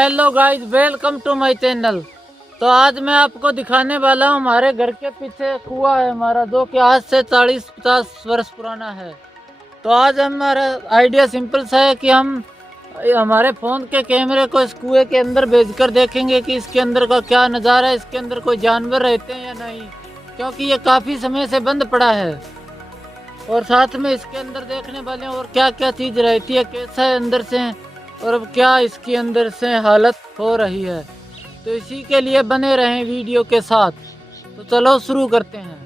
Hello guys, welcome to my channel. तो आज मैं आपको दिखाने वाला हूँ हमारे घर के पीछे कुआं है हमारा, जो कि आज से 40-50 वर्ष पुराना है। तो आज हमारा आइडिया सिंपल सा है कि हम हमारे फ़ोन के कैमरे को इस कुएं के अंदर भेजकर देखेंगे कि इसके अंदर का क्या नज़ारा है, इसके अंदर कोई जानवर रहते हैं या नहीं, क्योंकि ये काफ़ी समय से बंद पड़ा है। और साथ में इसके अंदर देखने वाले और क्या क्या चीज़ रहती है, कैसा है अंदर से, और अब क्या इसके अंदर से हालत हो रही है। तो इसी के लिए बने रहें वीडियो के साथ। तो चलो शुरू करते हैं।